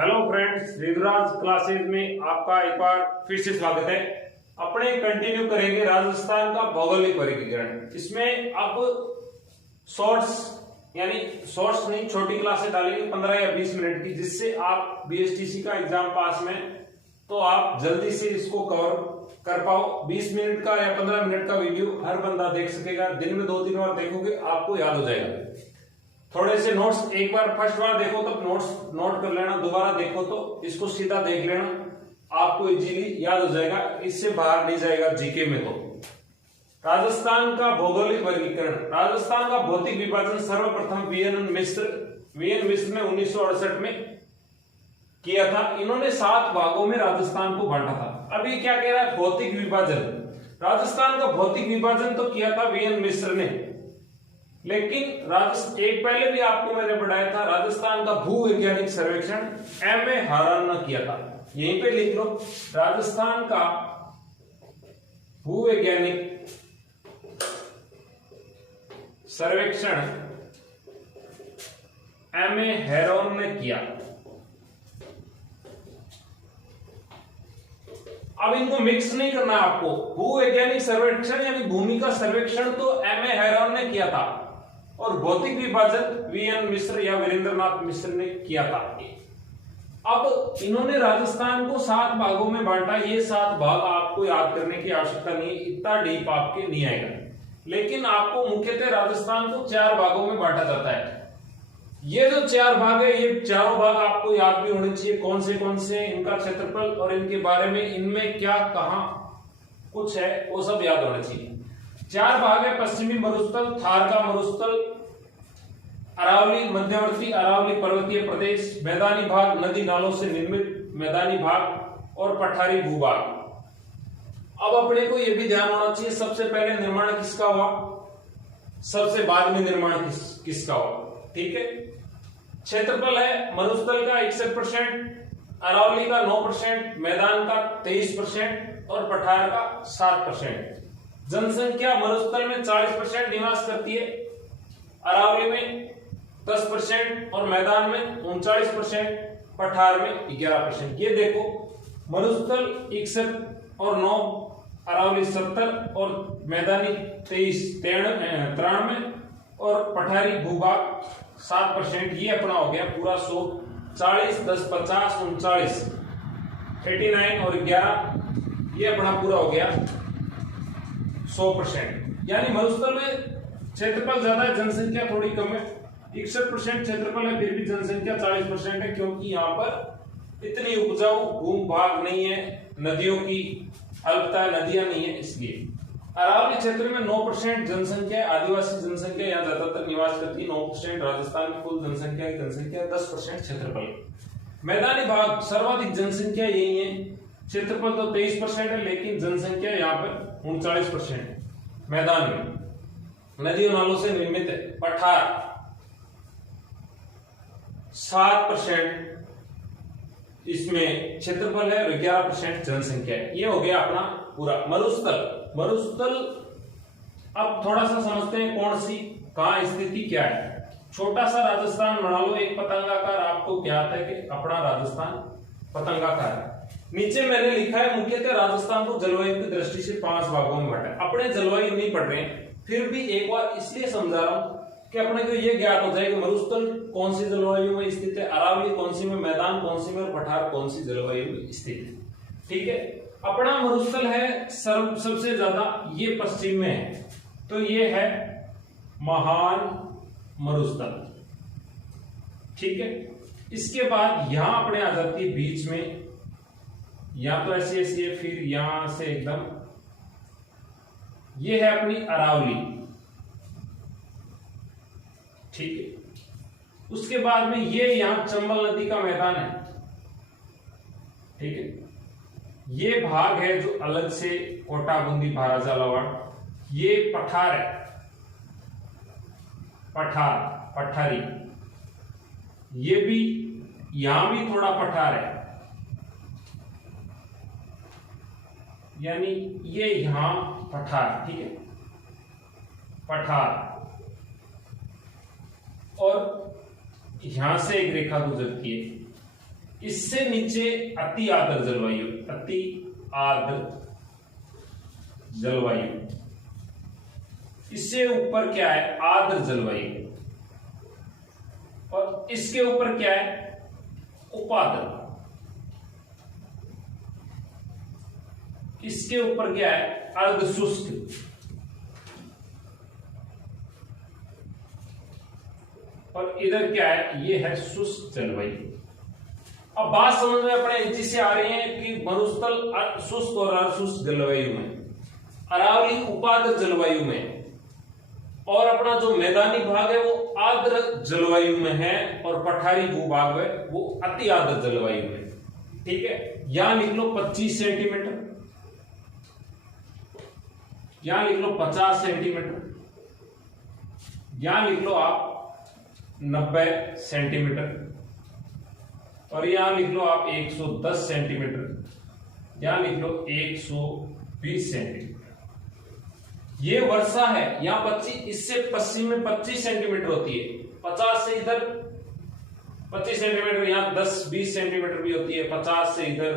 Hello friends, रिधुराज classes में आपका एक बार फिर से स्वागत है। अपने कंटिन्यू करेंगे राजस्थान का भौगोलिक वर्गीकरण। इसमें अब शॉर्ट्स यानी शॉर्ट्स नहीं, छोटी क्लासें डालेंगे 15 या 20 मिनट की, जिससे आप बीएसटीसी का एग्जाम पास में तो आप जल्दी से इसको कवर कर पाओ। 20 मिनट का या 15 मिनट का वीडियो हर बंदा देख सकेगा। दिन में 2-3 बार देखोगे आपको याद हो जाएगा। थोड़े से नोट्स एक बार फर्स्ट बार देखो तो नोट्स नोट कर लेना, दोबारा देखो तो इसको सीधा देख लेना, आपको इजीली याद हो जाएगा, इससे बाहर नहीं जाएगा जीके में। तो राजस्थान का भौगोलिक वर्गीकरण, राजस्थान का भौतिक विभाजन सर्वप्रथम वीएन मिश्र ने 1968 में किया था। इन्होंने 7 भागों में राजस्थान को बांटा था। अभी क्या कह रहा है, भौतिक विभाजन। राजस्थान का भौतिक विभाजन तो किया था वीएन मिश्र ने, लेकिन एक पहले भी आपको मैंने पढ़ाया था, राजस्थान का भूवैज्ञानिक सर्वेक्षण एम.ए. हारान ने किया था। यहीं पे लिख लो, राजस्थान का भूवैज्ञानिक सर्वेक्षण एम.ए. हेरोन ने किया। अब इनको मिक्स नहीं करना है आपको। भूवैज्ञानिक सर्वेक्षण यानी भूमि का सर्वेक्षण तो एम.ए. हेरोन ने किया था, और भौतिक विभाजन वीएन मिश्र या वीरेंद्रनाथ मिश्र ने किया था। अब इन्होंने राजस्थान को 7 भागों में बांटा। ये 7 भाग आपको याद करने की आवश्यकता नहीं है, इतना डीप आपके नहीं आएगा, लेकिन आपको मुख्यतः राजस्थान को 4 भागों में बांटा जाता है। ये जो 4 भाग है, ये चारों भाग आपको याद भी होने चाहिए। कौन से इनका क्षेत्रफल और इनके बारे में, इनमें क्या कहां कुछ है, वो सब याद होना चाहिए। 4 भाग है, पश्चिमी मरुस्थल, थार का मरुस्थल, अरावली मध्यवर्ती अरावली पर्वतीय प्रदेश, मैदानी भाग नदी नालों से निर्मित मैदानी भाग, और पठारी भूभाग। अब अपने को यह भी ध्यान होना चाहिए, सबसे पहले निर्माण किसका हुआ, सबसे बाद में निर्माण किसका हुआ। ठीक है, क्षेत्रफल है मरुस्थल का 61%, अरावली का 9%, मैदान का 23% और पठार का 7%। जनसंख्या मरुस्थल में 40% निवास करती है, अरावली में 10% और मैदान में 39%, पठार में 11%। ये देखो, मरुस्थल 61 और 9, अरावली 70 और मैदानी 93 और पठारी भूभाग 7%। ये अपना हो गया पूरा 100, 40, 10, 50, 39, 89 और 11, ये अपना पूरा हो गया 100%। यानी मरुस्थल में क्षेत्रफल ज्यादा है, जनसंख्या थोड़ी कम है। 61% क्षेत्रफल है, फिर भी जनसंख्या 40% है, क्योंकि यहाँ पर इतनी उपजाऊ भूभाग नहीं है, नदियों की अल्पता, नदियां नहीं है, इसलिए। अरावली क्षेत्र में 9% जनसंख्या, आदिवासी जनसंख्या यहाँ ज्यादातर निवास करती है। 9% राजस्थान की कुल जनसंख्या 10% क्षेत्रफल। मैदानी भाग सर्वाधिक जनसंख्या यही है, क्षेत्रफल तो 23% है, लेकिन जनसंख्या यहाँ पर 39% मैदान में, नदियों नालों से निर्मित है। पठार 7% इसमें क्षेत्रफल है और 11% जनसंख्या है। ये हो गया अपना पूरा मरुस्थल। अब थोड़ा सा समझते हैं कौन सी कहां स्थिति क्या है। छोटा सा राजस्थान बना लो, एक पतंगाकार, आपको क्या आता है कि अपना राजस्थान पतंगाकार है। नीचे मैंने लिखा है मुख्यतः राजस्थान को जलवायु की दृष्टि से 5 भागों में बांटा। अपने जलवायु नहीं पढ़ रहे हैं, फिर भी एक बार इसलिए समझा रहा हूं कि अपने को यह ज्ञात हो जाएगा मरुस्थल कौन सी जलवायु में स्थित है, अरावली कौन सी में, मैदान कौन सी में और पठार कौन सी जलवायु में स्थित है। ठीक है, अपना मरुस्थल है सबसे ज्यादा, ये पश्चिम में है, तो ये है महान मरुस्थल। ठीक है, इसके बाद यहां अपने आ जाती है बीच में, या तो ऐसी है, फिर यहां से एकदम ये है अपनी अरावली। ठीक है, उसके बाद में ये यहां चंबल नदी का मैदान है। ठीक है, ये भाग है जो अलग से कोटा, बूंदी, भारा, झालावाड़, ये पठार है, पठारी, ये भी यहां भी थोड़ा पठार है, यानी ये यहां पठार। ठीक है, पठार, और यहां से एक रेखा गुजरती है, इससे नीचे अति आर्द्र जलवायु, अति आर्द्र जलवायु। इससे ऊपर क्या है? आर्द्र जलवायु। और इसके ऊपर क्या है? उपाद्र। इसके ऊपर क्या है? अर्ध शुष्क। और इधर क्या है? ये है शुष्क जलवायु। अब बात समझ में अपने इसी से आ रही है कि मरुस्थल शुष्क और अर्धशुष्क जलवायु में, अरावली उपाद्र जलवायु में, और अपना जो मैदानी भाग है वो आर्द्र जलवायु में है, और पठारी भूभाग है वो अति आर्द्र जलवायु में। ठीक है, यहां लिख लो 25 सेंटीमीटर, यहां लिख लो 50 सेंटीमीटर, यहां लिख लो आप 90 सेंटीमीटर, और यहां लिख लो आप 110 सेंटीमीटर, यहां लिख लो 120 सेंटीमीटर। ये वर्षा है। यहां 25, इससे पश्चिम में 25 सेंटीमीटर होती है, 50 से इधर 25 सेंटीमीटर, यहां 10-20 सेंटीमीटर भी होती है, 50 से इधर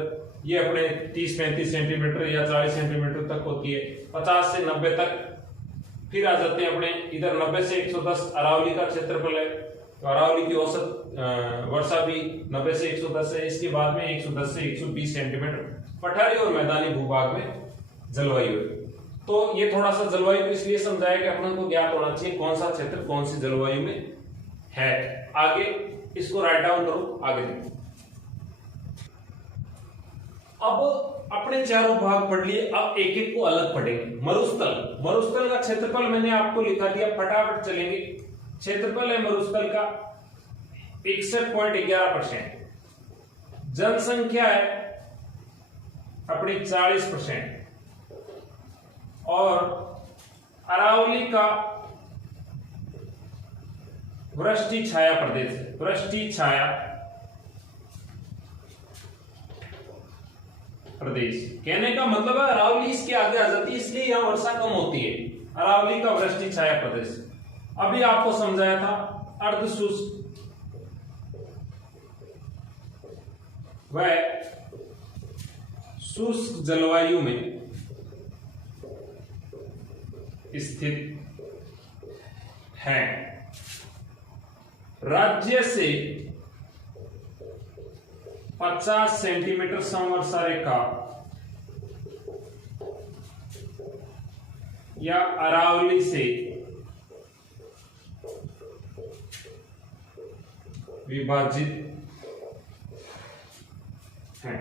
ये अपने 30-35 सेंटीमीटर या 40 सेंटीमीटर तक होती है, 50 से 90 तक फिर आ जाते हैं अपने इधर 90 से 110 अरावली का क्षेत्रफल है। तो अरावली की औसत वर्षा भी 90 से 110 है। इसके बाद में 110 से 120 सेंटीमीटर पठारी और मैदानी भूभाग में जलवायु है। तो ये थोड़ा सा जलवायु इसलिए समझाया कि अपन को ज्ञात होना चाहिए कौन सा क्षेत्र कौन सी जलवायु में है। आगे इसको राइट डाउन करो, आगे देखो। अब अपने चारों भाग पढ़ लिए, अब एक एक को अलग पढ़ेंगे। मरुस्थल, मरुस्थल का क्षेत्रफल मैंने आपको लिखा दिया, फटाफट चलेंगे। क्षेत्रफल है मरुस्थल का 61.11%, जनसंख्या है अपनी 40%, और अरावली का वृष्टि छाया प्रदेश है, वृष्टि छाया प्रदेश। कहने का मतलब है अरावली इसके आगे आ जाती है, इसलिए यहां वर्षा कम होती है। अरावली का वृष्टि छाया प्रदेश। अभी आपको समझाया था अर्धशुष्क व शुष्क जलवायु में स्थित है। राज्य से 50 सेंटीमीटर समवर्षा रेखा या अरावली से विभाजित है।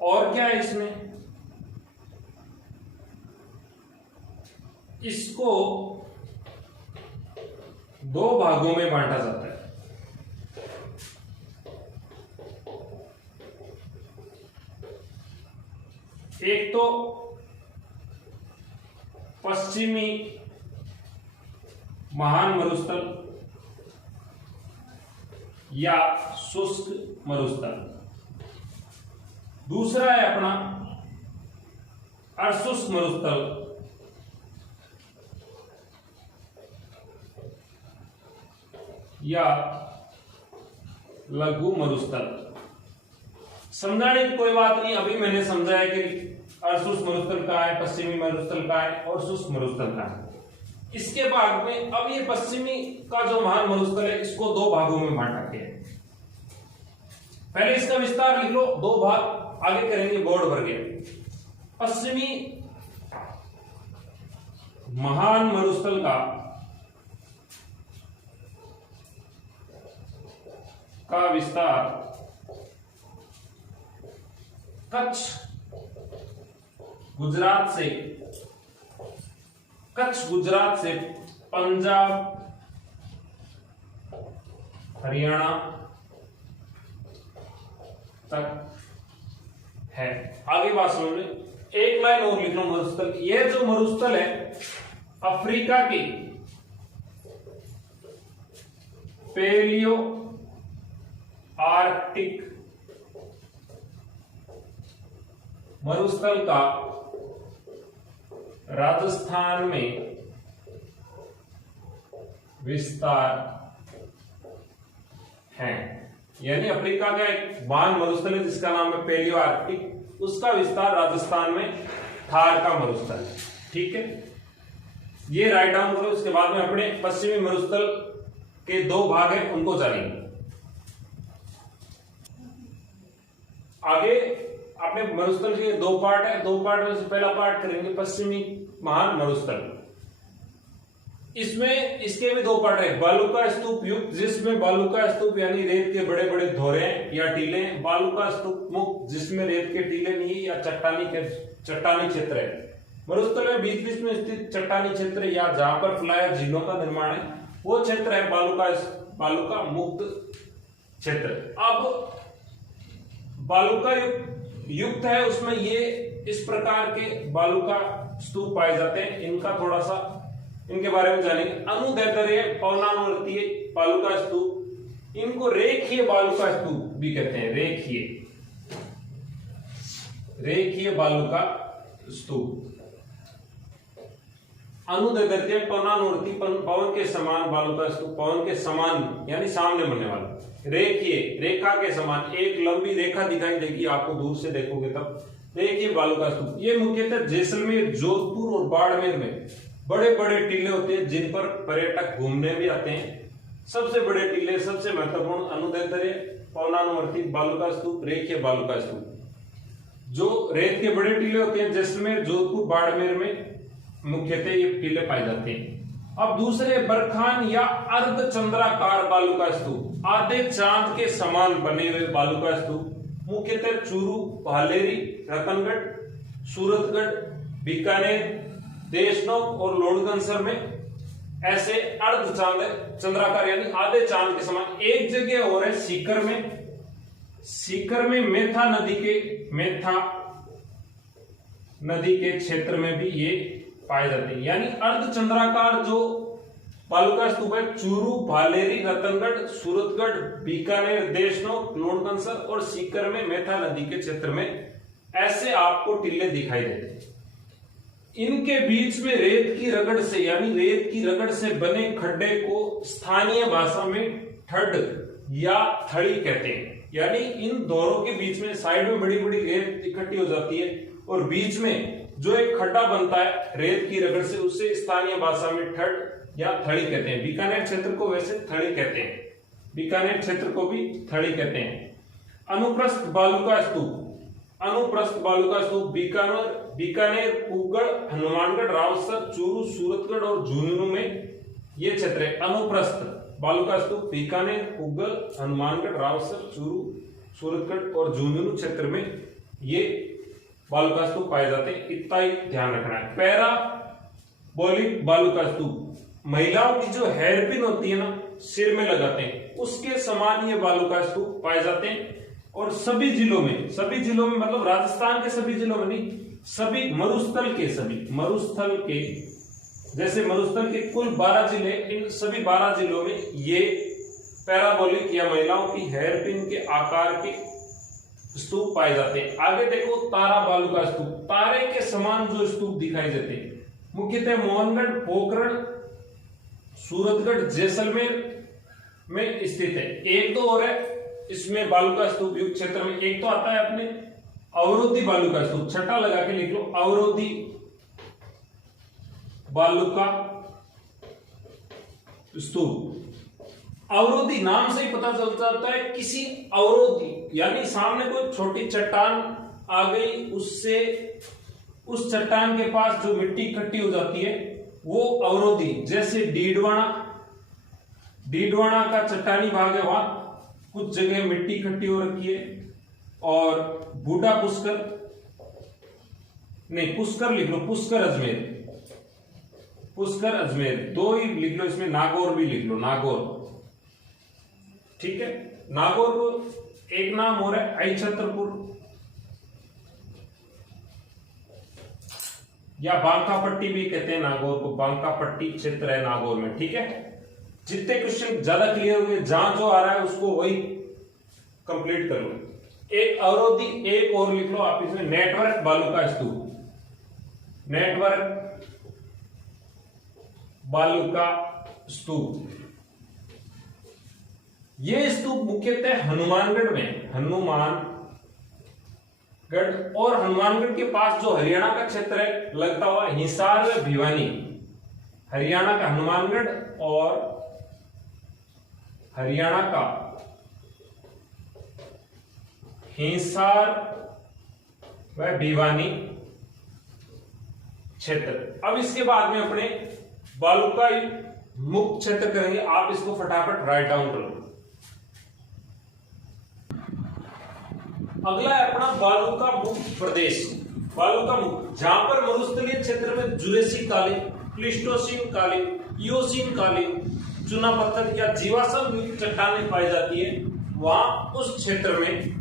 और क्या है इसमें? इसको दो भागों में बांटा जाता है। एक तो पश्चिमी महान मरुस्थल या शुष्क मरुस्थल, दूसरा है अपना अर्धशुष्क मरुस्थल या लघु मरुस्थल। समझाने की कोई बात नहीं, अभी मैंने समझाया कि अर्धशुष्क मरुस्थल का है, पश्चिमी मरुस्थल का है और शुष्क मरुस्थल का है। इसके बाद में अब ये पश्चिमी का जो महान मरुस्थल है इसको दो भागों में बांटा गया है। पहले इसका विस्तार लिख लो, दो भाग आगे करेंगे, बोर्ड भर गया। पश्चिमी महान मरुस्थल का विस्तार कच्छ गुजरात से पंजाब हरियाणा तक है। आगे बात सुन ले, एक लाइन और लिख लो मरुस्थल। यह जो मरुस्थल है अफ्रीका की पेलियो आर्कटिक मरुस्थल का राजस्थान में विस्तार है। यानी अफ्रीका का एक महान मरुस्थल है जिसका नाम है पैलियो आर्कटिक, उसका विस्तार राजस्थान में थार का मरुस्थल है। ठीक है, ये राइट डाउन करो। उसके बाद में अपने पश्चिमी मरुस्थल के दो भाग हैं उनको जानेंगे। आगे अपने मरुस्थल के दो पार्ट है, दो पार्ट में से पहला पार्ट करेंगे पश्चिमी महान मरुस्थल। इसमें इसके भी दो पार्ट है, बालू का स्तूप युक्त, जिसमें बालू का स्तूप यानी रेत के बड़े बड़े धोरे या टीले, बालू का स्तूप मुक्त जिसमें रेत के टीले नहीं या चट्टानी क्षेत्र है। मरुस्थल में बीच बीच में स्थित चट्टानी क्षेत्र या जहां पर फ्लायर झीलों का निर्माण है वो क्षेत्र है बालू का मुक्त क्षेत्र। अब बालू का युक्त है, उसमें ये इस प्रकार के बालू का स्तूप पाए जाते हैं। इनका थोड़ा सा इनके बारे में जानेंगे। अनुदैर्ध्य पवनानुवर्तीय बालू का स्तूप, इनको रेखीय बालू का स्तूप भी कहते हैं। रेखीय बालू का स्तूप। अनुदैर्ध्य पवनानुवर्ती पवन के समान बालू का स्तूप, पवन के समान यानी सामने बनने वाला। रेखीय रेखा के समान, एक लंबी रेखा दिखाई देगी आपको दूर से देखोगे तब। रेखीय बालू का स्तूप ये मुख्यतः जैसलमेर, जोधपुर और बाड़मेर में बड़े बड़े टीले होते हैं जिन पर पर्यटक घूमने भी आते हैं। सबसे बड़े टीले, सबसे महत्वपूर्ण अनुदैर्ध्य पवनानुवर्ती बालू का स्तूप, रेखीय बालू का स्तूप। जो रेत के बड़े टीले होते हैं जैसलमेर, जोधपुर, बाड़मेर में मुख्यतः ये टीले पाए जाते हैं। अब दूसरे बरखान या अर्धचंद्राकार बालू का स्तूप, आधे चांद के समान बने हुए बालू का स्तूप, मुख्यतः चूरू, भालेरी, रतनगढ़, सूरतगढ़, बीकानेर, देशनोक और लोणगंसर में ऐसे अर्धचंद्राकार यानी आधे चांद के समान। एक जगह और है सीकर में मेथा नदी के क्षेत्र में भी ये पाए जाते हैं। यानी अर्धचंद्राकार जो बालू का स्तूप है चूरू, भालेरी, रतनगढ़, सूरतगढ़, बीकानेर, देशनोक, लोणगंसर और सीकर में मेथा नदी के क्षेत्र में ऐसे आपको टीले दिखाई देते हैं। इनके बीच में रेत की रगड़ से बने खड्डे को स्थानीय भाषा में ठड या थड़ी कहते हैं। यानी इन दोरों के बीच में साइड में बड़ी बड़ी रेत इकट्ठी हो जाती है और बीच में जो एक खड्डा बनता है रेत की रगड़ से, उससे स्थानीय भाषा में ठड या थड़ी कहते हैं। बीकानेर क्षेत्र को वैसे थड़ी कहते हैं, बीकानेर क्षेत्र को भी थड़ी कहते हैं। अनुप्रस्थ बालू का स्तूप बीकानेर, पूगढ़, हनुमानगढ़, रावसर, चूरू, सूरतगढ़ और झुंझुनू में ये क्षेत्र है। अनुप्रस्थ बालू का स्तूप बीकानेर, पूगढ़, हनुमानगढ़, रावसर, चूरू, सूरतगढ़ और झुंझुनू क्षेत्र में ये बालू का स्तूप पाए जाते हैं। इतना ही ध्यान रखना है। पैराबोलिक बालू का स्तूप, महिलाओं की जो हेयरपिन होती है ना सिर में लगाते हैं, उसके समान ये बालू का स्तूप पाए जाते हैं। और सभी जिलों में मतलब राजस्थान के सभी जिलों में नहीं, सभी मरुस्थल के जैसे मरुस्थल के कुल 12 जिले, इन सभी 12 जिलों में ये पैराबोलिक या महिलाओं की हेयरपिन के आकार के स्तूप पाए जाते हैं। आगे देखो तारा बालू का स्तूप, तारे के समान जो स्तूप दिखाई देते हैं, मुख्यतः मोहनगढ़, पोखरण, सूरतगढ़, जैसलमेर में स्थित है। एक दो और है इसमें बालू का स्तूप युक्त क्षेत्र में। एक तो आता है अपने अवरोधी बालू का स्तूप, छठा लगा के लिख लो, अवरोधी बालू का स्तूप। अवरोधी नाम से ही पता चल जाता है किसी अवरोधी, यानी सामने कोई छोटी चट्टान आ गई, उससे उस चट्टान के पास जो मिट्टी इकट्ठी हो जाती है वो अवरोधी। जैसे डीडवाना का चट्टानी भाग है, वहां कुछ जगह मिट्टी इकट्ठी हो रखी है। और बूढ़ा पुष्कर लिख लो, पुष्कर अजमेर, दो ही लिख लो इसमें, नागौर भी लिख लो, नागौर। ठीक है, नागौर को एक नाम और है आई छतरपुर या बांका पट्टी भी कहते हैं नागौर को, बांका पट्टी क्षेत्र है नागौर में। ठीक है, जितने क्वेश्चन ज्यादा क्लियर हुए, जहां जो आ रहा है उसको वही कंप्लीट कर लो। एक अवरोधी, एक और लिख लो आप इसमें, नेटवर्क बालू का स्तूप, नेटवर्क बालू का स्तूप। ये स्तूप मुख्यतः हनुमानगढ़ में, हनुमानगढ़ और हनुमानगढ़ के पास जो हरियाणा का क्षेत्र है लगता हुआ हिसार व भिवानी, हरियाणा का हनुमानगढ़ और हरियाणा का हिसार व भिवानी क्षेत्र। अब इसके बाद में अपने बालूकाई मुक्त क्षेत्र करेंगे। आप इसको फटाफट राइट डाउन करो। अगला है अपना बालूका मुक्त प्रदेश। बालूका मुक्त, जहां पर मरुस्थलीय क्षेत्र में जुरेसिक कालीन, प्लीस्टोसीन कालीन, इयोसीन कालीन चूना पत्थर या जीवाश्म युक्त चट्टानें पाई जाती है, वहां उस क्षेत्र में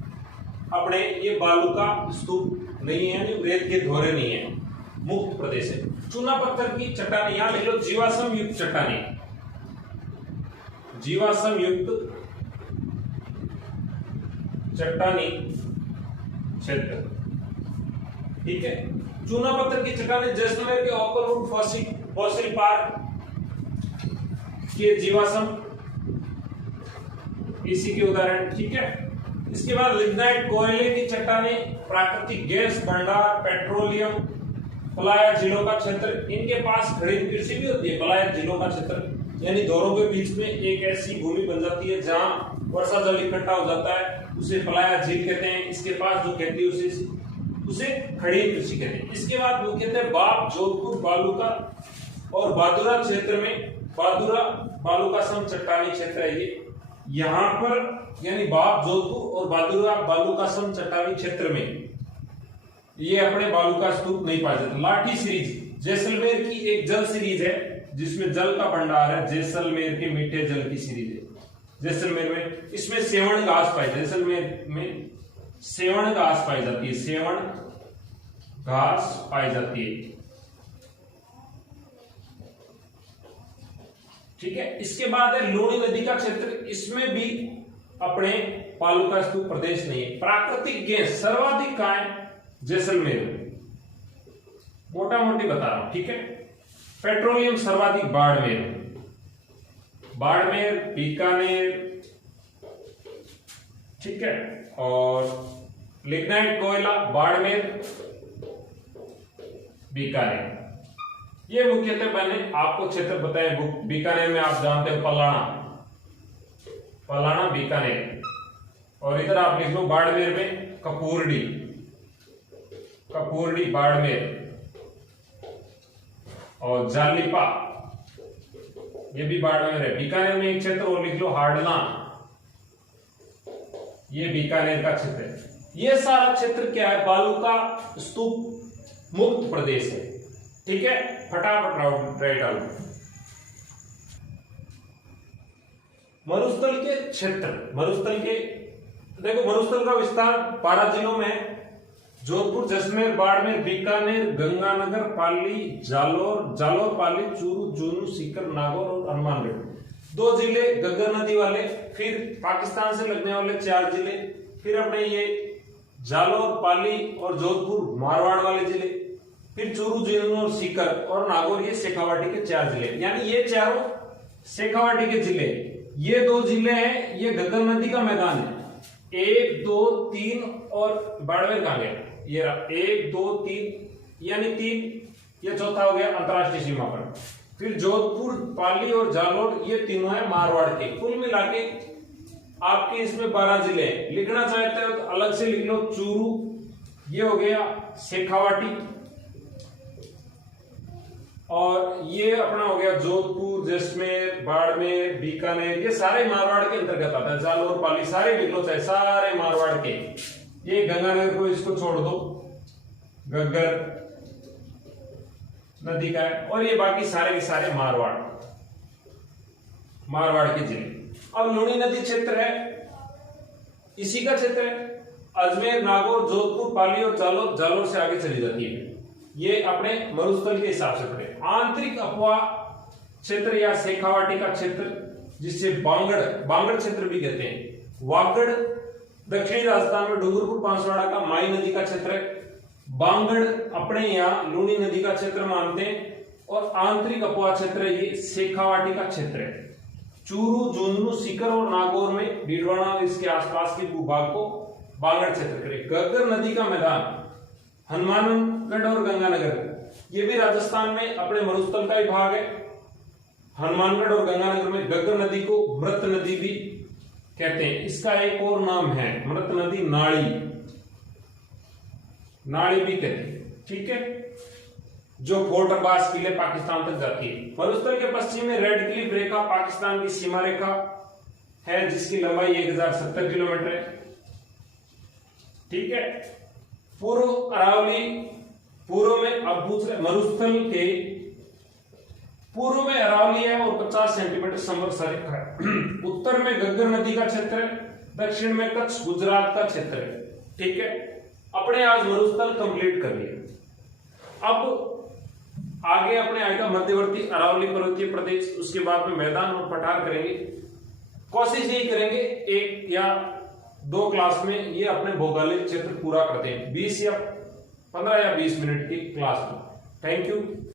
अपने ये बालूका स्तूप नहीं है, रेत के धोरे नहीं है, मुक्त प्रदेश है। चूना पत्थर की चट्टानें, यहां लिख लो जीवाश्म युक्त चट्टानें, जीवाश्म युक्त चट्टानी क्षेत्र, ठीक है। चूना पत्थर की चट्टानें जैसलमेर के ओकलवुड फॉसिल पार्क के जीवाश्म इसी के उदाहरण, ठीक है। इसके बाद लिग्नाइट कोयले की चट्टानें, प्राकृतिक गैस भंडार, पेट्रोलियम, पलायन झीलों का क्षेत्र, इनके पास खड़ीन कृषि भी होती है। पलायन झीलों का क्षेत्र यानी धोरों के बीच में एक ऐसी भूमि बन जाती है जहां वर्षा जल इकट्ठा हो जाता है, उसे पलायन झील कहते हैं। इसके पास जो खेती उसे खड़ीन कृषि कहते हैं। इसके बाद मुख्यतः बाप, जोधपुर, बालूका और बादुरा क्षेत्र में, बादुरा बालूका सम चट्टानी क्षेत्र है ये। यहां पर यानी बाप, जोधपुर और बादुरा बालूका सम चट्टानी क्षेत्र में ये अपने बालूका स्तूप नहीं पाए जाते। लाठी सीरीज जैसलमेर की एक जल सीरीज है जिसमें जल का भंडार है, जैसलमेर के मीठे जल की सीरीज है। जैसलमेर में इसमें सेवण घास पाई, जैसलमेर में सेवण घास पाई जाती है, सेवण घास पाई जाती है, ठीक है। इसके बाद है लूणी नदी का क्षेत्र, इसमें भी अपने बालूका स्तूप प्रदेश नहीं है। प्राकृतिक गैस सर्वाधिक कहां है? जैसलमेर में, मोटा मोटी बता रहा हूं, ठीक है। पेट्रोलियम सर्वाधिक बाड़मेर, बाड़मेर, बीकानेर, ठीक है। और लिग्नाइट कोयला बाड़मेर, बीकानेर। ये मुख्यतः मैंने आपको क्षेत्र बताए। बीकानेर में आप जानते हो पलाना, पलाना बीकानेर। और इधर आप लिख लो बाड़मेर में कपूरडी, कपूरडी बाड़मेर। और जालिपा ये भी बाड़मेर है। बीकानेर में एक क्षेत्र और लिख लो हाडला, ये बीकानेर का क्षेत्र है। ये सारा क्षेत्र क्या है? बालूका स्तूप मुक्त प्रदेश है, ठीक है। फटाफट राइट आउट। मरुस्थल के क्षेत्र, मरुस्थल के देखो, मरुस्थल का विस्तार 12 जिलों में है। जोधपुर, जैसलमेर, बाड़मेर, बीकानेर, गंगानगर, पाली, जालोर, पाली, चूरू, झुंझुनू, सीकर, नागौर और हनुमानगढ़। 2 जिले गग्गर नदी वाले, फिर पाकिस्तान से लगने वाले 4 जिले, फिर अपने ये जालोर, पाली और जोधपुर मारवाड़ वाले जिले, फिर चूरू, झुंझुनू और सीकर और नागौर, ये शेखावाटी के 4 जिले। यानी ये चारों शेखावाटी के जिले। ये 2 जिले हैं, ये गग्गर नदी का मैदान है। 1, 2, 3 और बाड़मेर कहां गया? ये 1, 2, 3 यानी 3, ये चौथा हो गया अंतरराष्ट्रीय सीमा पर। फिर जोधपुर, पाली और जालोर, ये तीनों है मारवाड़ के। कुल मिला के आपके इसमें 12 जिले हैं। लिखना चाहते हो तो अलग से लिख लो। चूरू ये हो गया शेखावाटी, और ये अपना हो गया जोधपुर, जैसलमेर, बाड़मेर, बीकानेर, ये सारे मारवाड़ के अंतर्गत आता है। जालोर, पाली सारे लिख लो, चाहे सारे मारवाड़ के। ये गंगानगर को इसको छोड़ दो, गग्गर नदी का है, और ये बाकी सारे के सारे मारवाड़ के जिले। अब लूणी नदी क्षेत्र है, इसी का क्षेत्र है। अजमेर, नागौर, जोधपुर, पाली और जालोर से आगे चली जाती है। ये अपने मरुस्थल के हिसाब से पड़े। आंतरिक अपवा क्षेत्र या शेखावाटी का क्षेत्र, जिसे बांगड़ क्षेत्र भी कहते हैं। वागड़ दक्षिणी राजस्थान में डूंगरपुर बांसवाड़ा का माई नदी का क्षेत्र है। बांगड़ अपने यहाँ लूणी नदी का क्षेत्र मानते हैं। और आंतरिक अपवा क्षेत्र ये शेखावाटी का क्षेत्र है। चूरू, झुंझुनू, सीकर और नागौर में, डीडवाना और इसके आसपास के भूभाग को बांगड़ क्षेत्र करे। गग्गर नदी का मैदान हनुमानगढ़ और गंगानगर, ये भी राजस्थान में अपने मरुस्थल का ही भाग है। हनुमानगढ़ और गंगानगर में गग्गर नदी को मृत नदी भी कहते हैं। इसका एक और नाम है मृत नदी, नाड़ी भी कहते हैं, ठीक है, जो फोर्ट अब्बास किले पाकिस्तान तक जाती है। मरुस्थल के पश्चिम में रेड क्लिफ रेखा पाकिस्तान की सीमा रेखा है, जिसकी लंबाई 1070 किलोमीटर है, ठीक है। पूर्व अरावली, पूर्व में, अब दूसरे मरुस्थल के पूर्व में अरावली है और 50 सेंटीमीटर समवर्षा रेखा है। उत्तर में गग्गर नदी का क्षेत्र है, दक्षिण में कच्छ गुजरात का क्षेत्र है, ठीक है। अपने आज मरुस्थल कंप्लीट कर लिया। अब आगे अपने आएगा मध्यवर्ती अरावली पर्वतीय प्रदेश, उसके बाद में मैदान और पठार करेंगे। कोशिश यही करेंगे 1 या 2 क्लास में ये अपने भौगोलिक क्षेत्र पूरा करते हैं, 20 या 15 या 20 मिनट की क्लास में। Thank you.